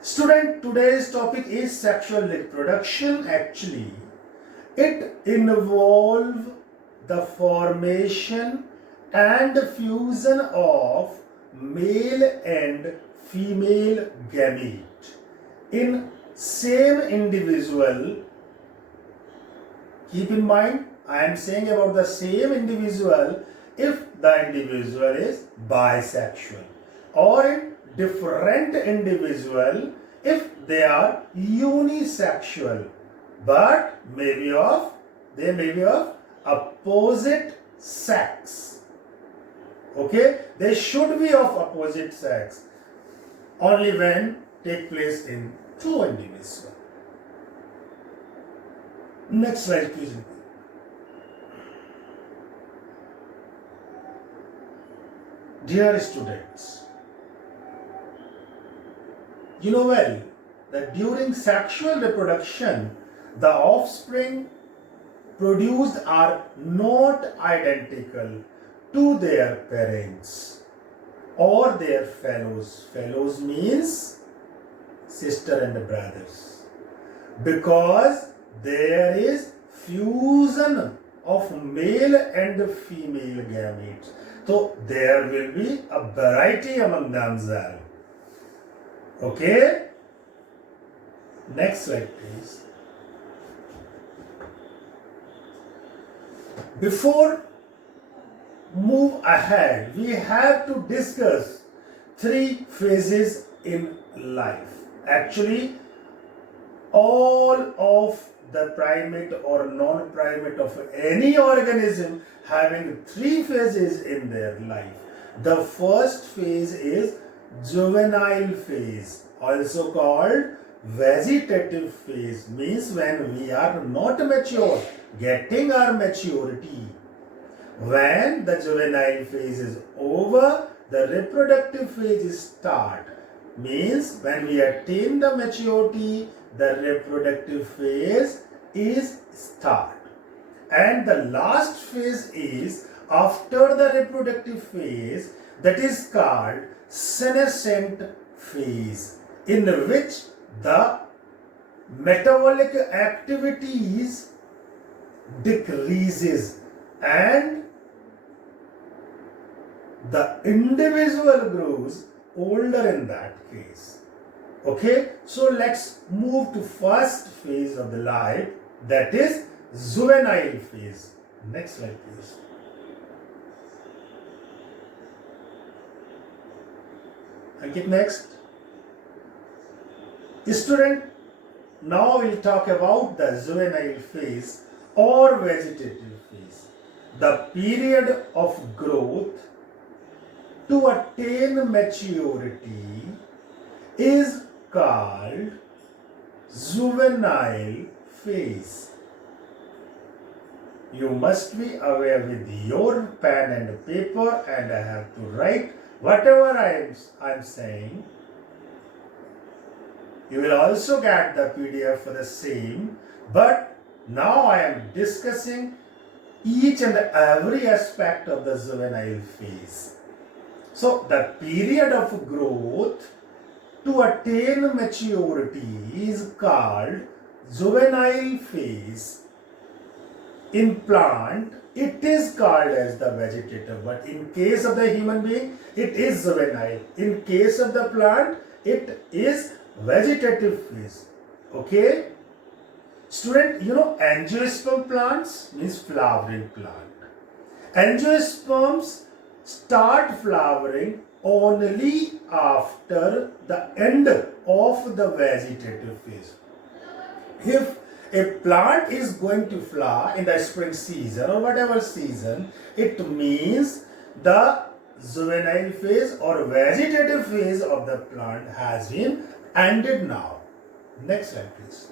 Student, today's topic is sexual reproduction. Actually, it involves the formation and fusion of male and female gamete in same individual. Keep in mind, I am saying about the same individual if the individual is bisexual, or in different individual if they are unisexual, but they may be of opposite sex. Okay, they should be of opposite sex only when take place in two individuals. Next slide, please. Dear students, you know well that during sexual reproduction, the offspring produced are not identical to their parents or their fellows. Fellows means sister and brothers, because there is fusion of male and female gametes. So there will be a variety among themselves. Okay? Next slide, please. Before move ahead, we have to discuss three phases in life. Actually, all of the primate or non-primate of any organism having three phases in their life. The first phase is juvenile phase, also called vegetative phase, means when we are not mature, getting our maturity. When the juvenile phase is over, the reproductive phase start, means when we attain the maturity, the reproductive phase is start. And the last phase is after the reproductive phase, that is called senescent phase, in which the metabolic activities decreases and the individual grows older in that case. Okay, so let's move to first phase of the life, that is juvenile phase. Next slide, please. I get next. Student, now we'll talk about the juvenile phase or vegetative phase. The period of growth to attain maturity is called juvenile phase. You must be aware with your pen and paper, and I have to write whatever I'm saying. You will also get the PDF for the same, but now I am discussing each and every aspect of the juvenile phase. So the period of growth to attain maturity is called juvenile phase. In plant, it is called as the vegetative, but in case of the human being, it is juvenile. In case of the plant, it is vegetative phase. Okay? Student, you know angiosperm plants means flowering plant. Angiosperms start flowering only after the end of the vegetative phase. If a plant is going to flower in the spring season or whatever season, it means the juvenile phase or vegetative phase of the plant has been ended now. Next slide, please.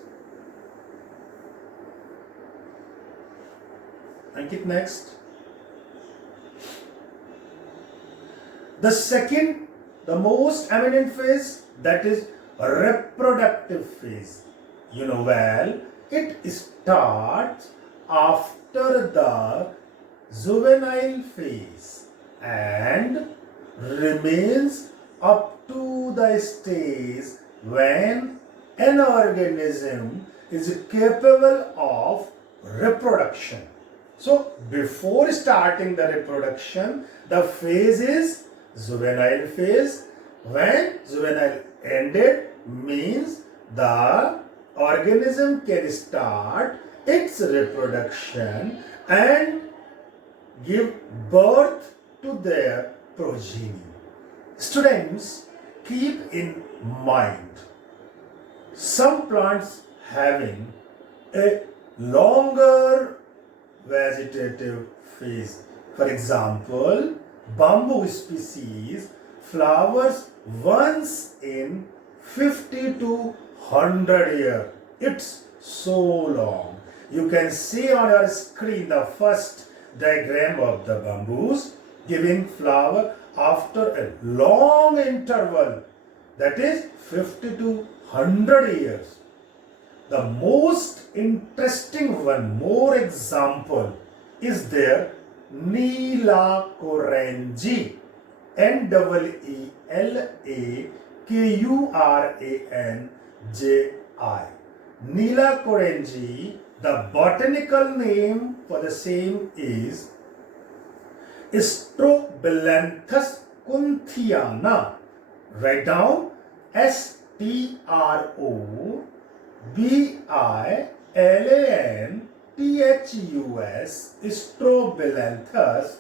Ankit, next. The second, the most eminent phase, that is reproductive phase. You know well, it starts after the juvenile phase and remains up to the stage when an organism is capable of reproduction. So before starting the reproduction, the phase is juvenile phase. When juvenile ended means the organism can start its reproduction and give birth to their progeny. Students, keep in mind, some plants having a longer vegetative phase. For example, bamboo species flowers once in 50 to 100 years. It's so long. You can see on your screen the first diagram of the bamboos giving flower after a long interval, that is 50 to 100 years. The most interesting one more example is their Neela Korangi, Neelakuranji. Neela Korangi, the botanical name for the same is Strobilanthus kunthiana. Write down Strobilanthus, Strobilanthus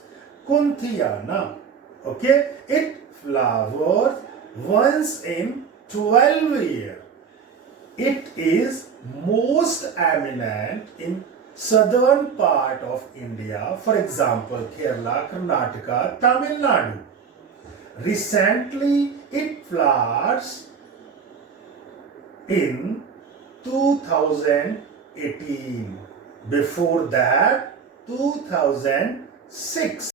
kunthiana. Okay, it flowers once in 12 years. It is most eminent in southern part of India, for example, Kerala, Karnataka, Tamil Nadu. Recently, it flowers in 2018. Before that, 2006.